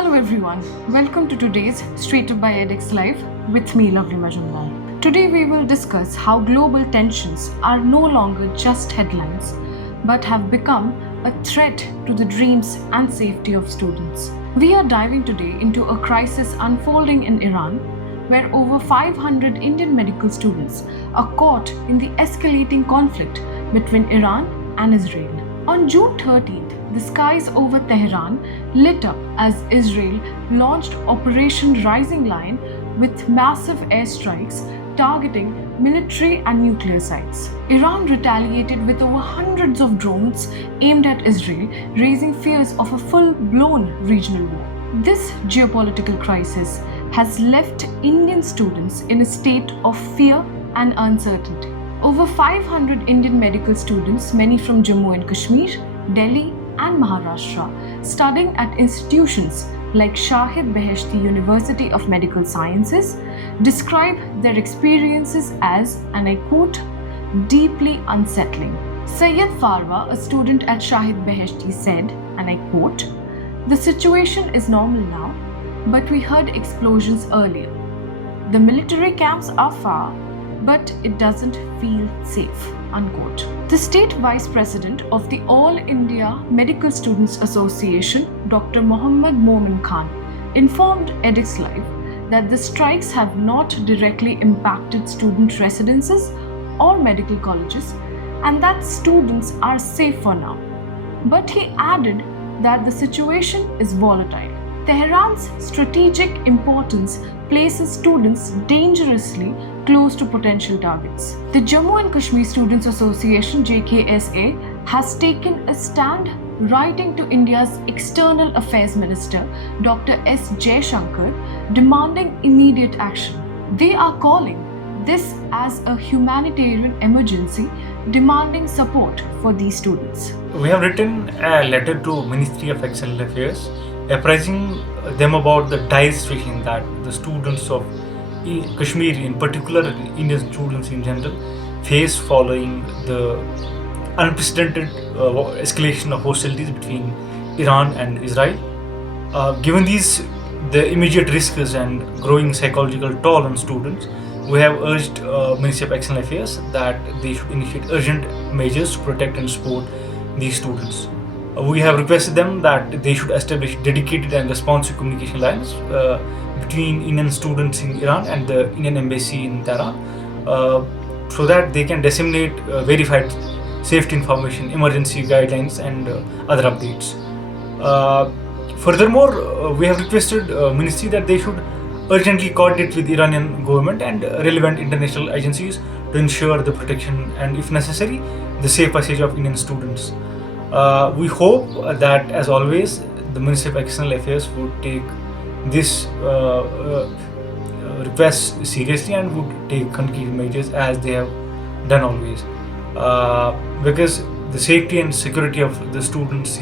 Hello everyone, welcome to today's Straight Up by EdexLive with me, lovely Majumdar. Today we will discuss how global tensions are no longer just headlines but have become a threat to the dreams and safety of students. We are diving today into a crisis unfolding in Iran where over 500 Indian medical students are caught in the escalating conflict between Iran and Israel. On June 13th, the skies over Tehran lit up as Israel launched Operation Rising Lion with massive airstrikes targeting military and nuclear sites. Iran retaliated with over hundreds of drones aimed at Israel, raising fears of a full-blown regional war. This geopolitical crisis has left Indian students in a state of fear and uncertainty. Over 500 Indian medical students, many from Jammu and Kashmir, Delhi, and Maharashtra, studying at institutions like Shahid Beheshti University of Medical Sciences, describe their experiences as, and I quote, deeply unsettling. Sayyid Farwa, a student at Shahid Beheshti, said, and I quote, "The situation is normal now, but we heard explosions earlier. The military camps are far, but it doesn't feel safe," unquote. The state vice president of the All India Medical Students Association, Dr. Mohammad Momin Khan, informed EdexLive that the strikes have not directly impacted student residences or medical colleges and that students are safe for now. But he added that the situation is volatile. Tehran's strategic importance places students dangerously close to potential targets. The Jammu and Kashmir Students Association (JKSA) has taken a stand, writing to India's External Affairs Minister Dr. S. Jaishankar, demanding immediate action. They are calling this as a humanitarian emergency, demanding support for these students. We have written a letter to Ministry of External Affairs apprising them about the dire situation that the students of Kashmir, in particular Indian students in general, face following the unprecedented escalation of hostilities between Iran and Israel. Given the immediate risks and growing psychological toll on students, we have urged Ministry of External Affairs that they should initiate urgent measures to protect and support these students. We have requested them that they should establish dedicated and responsive communication lines between Indian students in Iran and the Indian Embassy in Tehran so that they can disseminate verified safety information, emergency guidelines and other updates. Furthermore, we have requested Ministry that they should urgently coordinate with Iranian government and relevant international agencies to ensure the protection and, if necessary, the safe passage of Indian students. We hope that, as always, the Ministry of External Affairs would take this request seriously and would take concrete measures as they have done always. Because the safety and security of the students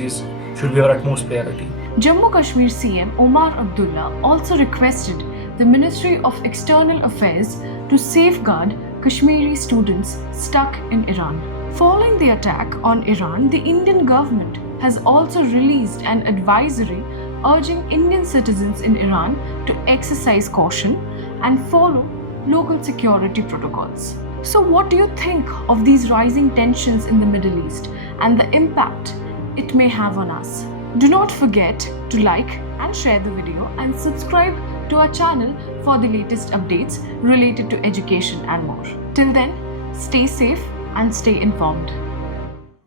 should be our utmost priority. Jammu Kashmir CM Omar Abdullah also requested the Ministry of External Affairs to safeguard Kashmiri students stuck in Iran. Following the attack on Iran, the Indian government has also released an advisory urging Indian citizens in Iran to exercise caution and follow local security protocols. So what do you think of these rising tensions in the Middle East and the impact it may have on us? Do not forget to like and share the video and subscribe to our channel for the latest updates related to education and more. Till then, stay safe and stay informed.